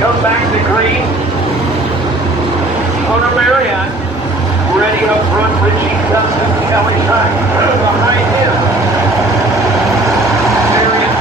Come back to green. Hunter Marriott. Ready up front, Richie Dustin, Kelly Hine. Behind him. Marriott.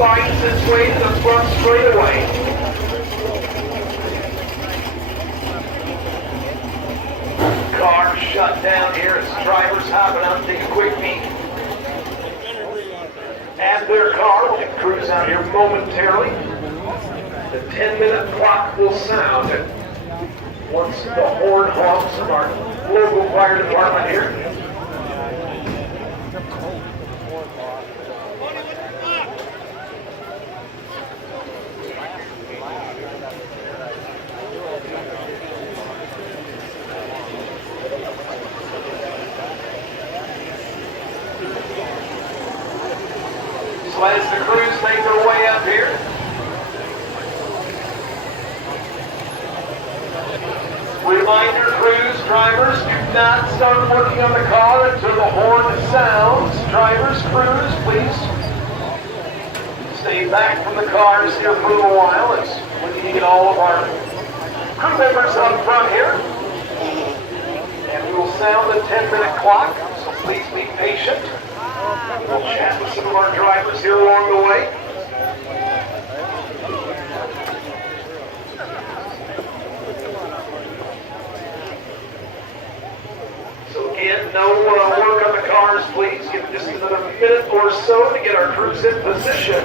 finds its way to the front straightaway. Car shut down here as drivers hopping out to take a quick peek at their car. We'll cruise out here momentarily. The 10-minute clock will sound once the horn honks of our local fire department here. So as the crews make their way up here, reminder, crews, drivers, do not start working on the car until the horn sounds. Drivers, crews, please stay back from the cars here for a little while as we need to get all of our crew members up front here. And we will sound the 10-minute clock, so please be patient. We'll chat with some of our drivers here along the way. So again, no work on the cars, please. Give just another minute or so to get our crews in position.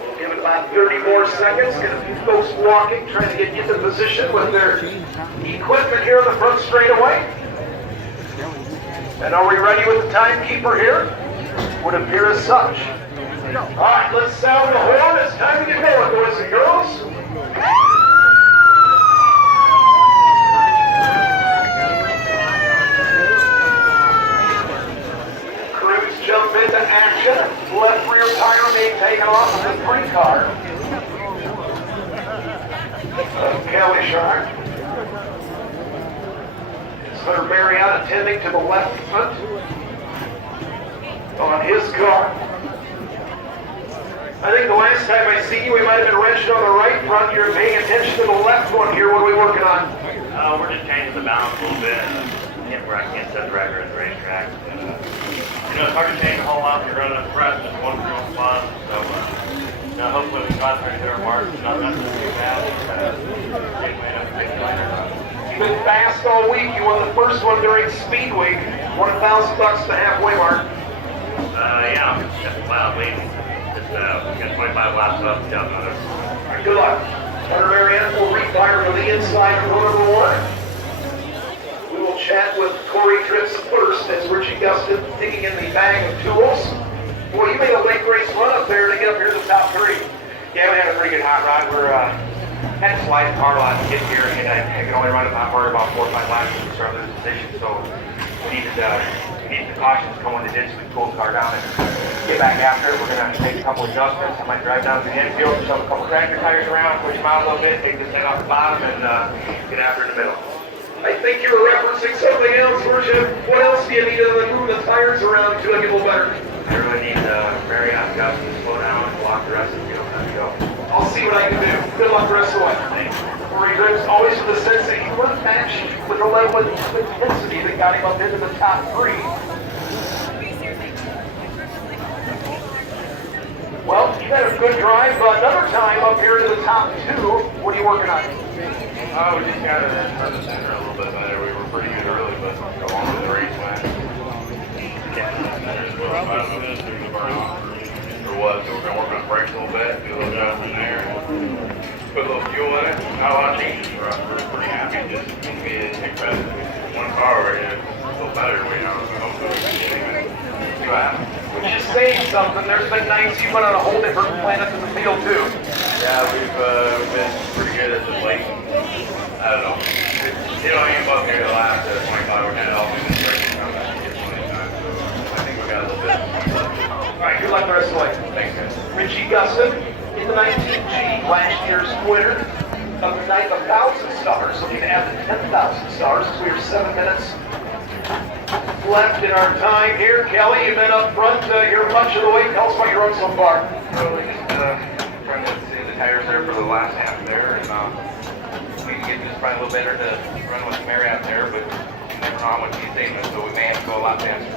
We'll give it about 30 more seconds. Get a few folks walking, trying to get into position with their equipment here on the front straightaway. And are we ready with the timekeeper here? Would appear as such. All right, let's sound the horn. It's time to get going, boys and girls. Crews jump into action. Left rear tire being taken off of the free car. Kelly Shark. Instead Marriott attending to the left foot on his car. I think the last time I see you, we might have been wrenched on the right front. You're paying attention to the left one here. What are we working on? We're just changing the balance a little bit. Where I can't set the record at the racetrack. It's hard to change a whole lot when you're running up front, just one real spot. So, hopefully we can concentrate on our marks. Not nothing too bad. You've been fast all week. You won the first one during speedway. Won $1,000 to the halfway mark. Yeah, just loudly. Just got 25 laps up. Got another. Good luck. Hunter Marianne will refire from the inside of row number 1. We will chat with Corey Trips first as Richie Gustin digging in the bag of tools. Boy, you made a late race run up there to get up here to the top 3. Yeah, we had a pretty good hot rod. We're had to slide the car lot to get here, and I can only run about 4 or 5 laps to start this position. So we needed the cautions going to ditch. We pulled the car down and get back after it. We're gonna make a couple adjustments. I might drive down to the infield, shove a couple tractor tires around, push them out a little bit, take this head off the bottom, and get after in the middle. I think you were referencing something else, weren't you? What else do you need other than moving the tires around to make it a little better? I really need Marriott Gus to slow down and block the rest of the field. Time to go. I'll see what I can do. Good luck the rest of the way. Thanks. Corey Trips always with the sense that he wasn't matched with the level of intensity that got him up into the top 3. Well, you had a good drive, but another time up here to the top 2. What are you working on? We just got to turn the center a little bit better. We were pretty good early, but along with the race went. Yeah, there's about 5 minutes to burn off. Or what? So we're going to work on brakes a little bit, do a little job in there, and put a little fuel in it. Not a lot of changes for us. We're pretty happy. Just need to be a take credit. One car over here, a little better. Hopefully we can get even. See what happens. Which is saying something. There's been nights you went on a whole different planet in the field, too. Yeah, we've been pretty good at the late. I don't know. Ain't above here the last 25 we're headed off in this race. I'm not going to get 20 times, so I think we got a little bit. All right, good luck the rest of the way. Thanks, guys. Richie Gustin in the 19G, last year's winner of the night of 1,000 stars. So we've added 10,000 stars as we are 7 minutes left in our time here. Kelly, you've been up front here much of the way. Tell us what you're on so far. So we just trying to see the tires there for the last half there, and we can get just probably a little better to run with Marriott there, but with these statements, so we may have to go a lot faster.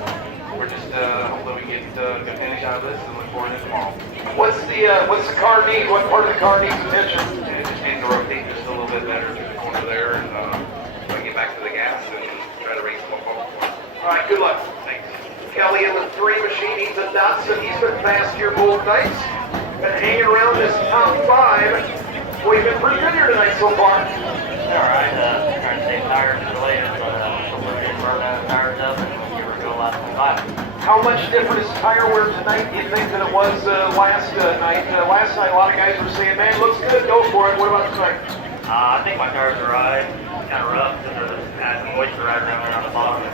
We're just hopefully we can get a good finish out of this and look forward to tomorrow. What's the car need? What part of the car needs attention? It just needs to rotate just a little bit better through the corner there, and so I can get back to the gas and try to race one forward. All right, good luck. Thanks. Kelly in the 3 machine, he's a Datsun. He's been fast here both nights. Been hanging around this top 5. Well, he's been pretty good here tonight so far. Yeah, all right. Trying to save tires for later, but we're getting burned out of tires up, and we'll give her a go last 25. How much different is tire wear tonight, do you think, than it was last night? Last night, a lot of guys were saying, man, looks good, go for it. What about tonight? I think my tires are right. Kind of rough because of had some moisturizer in there on the bottom.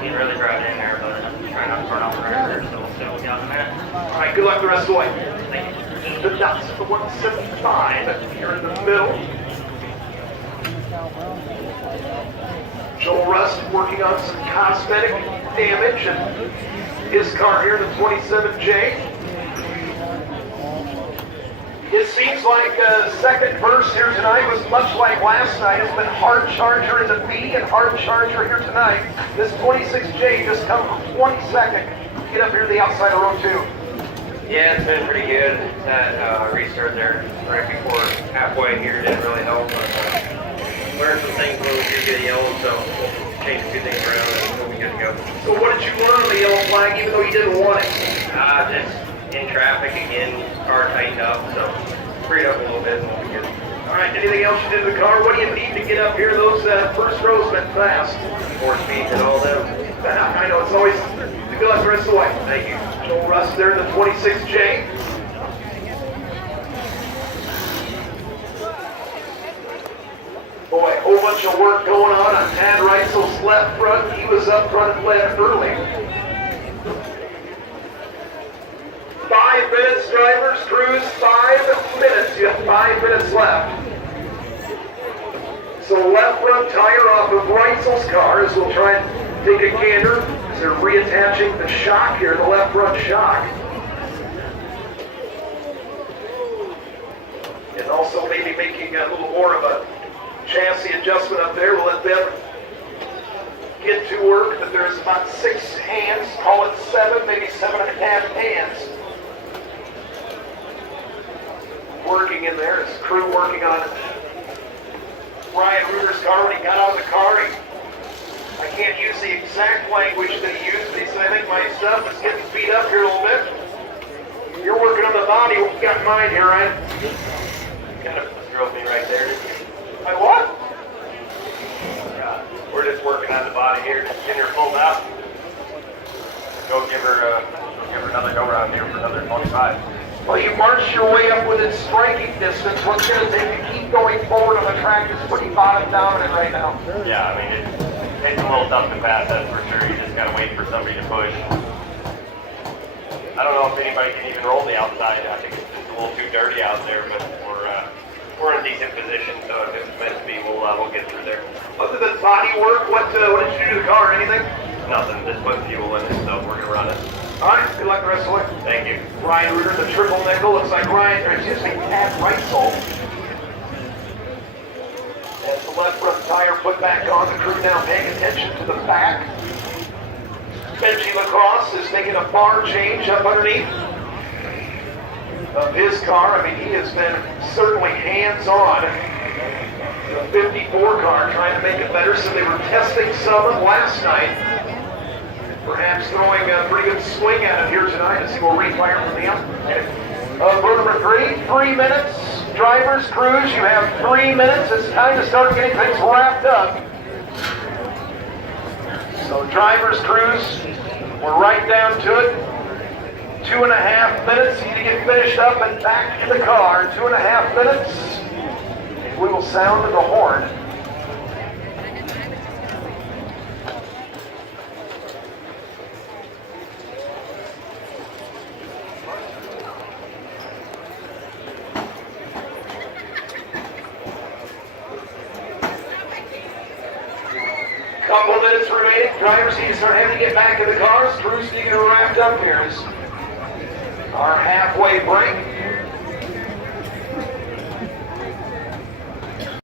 You can really drive it in there, but I'm trying not to burn off the record, so we'll see what we got in a minute. All right, good luck the rest of the way. Thank you. The Datsun, the 175 here in the middle. Joel Rust working on some cosmetic damage in his car here, the 27J. It seems like second verse here tonight was much like last night. It's been hard charger in the B and hard charger here tonight. This 26J just come from 22nd. Get up here to the outside of row 2. Yeah, it's been pretty good. That restart there right before halfway here didn't really help. But learned some things when we did get yellow, so we'll change a few things around and we'll be good to go. So what did you learn on the yellow flag even though you didn't want it? Just in traffic again, car tightened up, so freed up a little bit and we'll be good. All right, anything else you did in the car? What do you need to get up here? Those first rows went fast. 4 speeds and all them. I know, it's always good luck the rest of the way. Thank you. Joel Rust there in the 26J. Boy, a whole bunch of work going on Tad Reitzel's left front. He was up front and led early. 5 minutes, drivers, crews, 5 minutes. You have 5 minutes left. So left front tire off of Reitzel's car as we'll try and take a gander as they're reattaching the shock here, the left front shock. And also maybe making a little more of a chassis adjustment up there. We'll let them get to work, but there's about 6 hands, call it 7, maybe 7.5 hands working in there. It's crew working on it. Ryan Reuter's car, when he got out of the car, I can't use the exact language that he used, but he said, I think my stuff is getting beat up here a little bit. You're working on the body. What you got in mind here, Ryan? Kind of drove me right there. My what? We're just working on the body here, just getting her pulled out. Go give her another go around here for another 25. Well, you marched your way up within striking distance. What's going to take to keep going forward on the track is pretty bottom dominant right now. Yeah, I mean, it's a little tough to pass, that's for sure. You just got to wait for somebody to push. I don't know if anybody can even roll the outside. I think it's just a little too dirty out there, but we're in a decent position, so if it's meant to be, we'll get through there. Other than body work, what did you do to the car? Anything? Nothing, just put fuel in it, so we're going to run it. All right, good luck the rest of the way. Thank you. Ryan Reuter, the triple nickel. Looks like Tad Reitzel. As the left front tire put back on, the crew now paying attention to the back. Benji Lacrosse is making a bar change up underneath of his car. I mean, he has been certainly hands-on. The 54 car trying to make it better, so they were testing some last night. Perhaps throwing a pretty good swing at it here tonight as he will refire from the outside. Row number 3 minutes. Drivers, crews, you have 3 minutes. It's time to start getting things wrapped up. So drivers, crews, we're right down to it. 2.5 minutes. You need to get finished up and back in the car. 2.5 minutes. And we will sound the horn. Couple minutes remaining. Drivers need to start having to get back in the cars. Crews need to get wrapped up here. Our halfway break.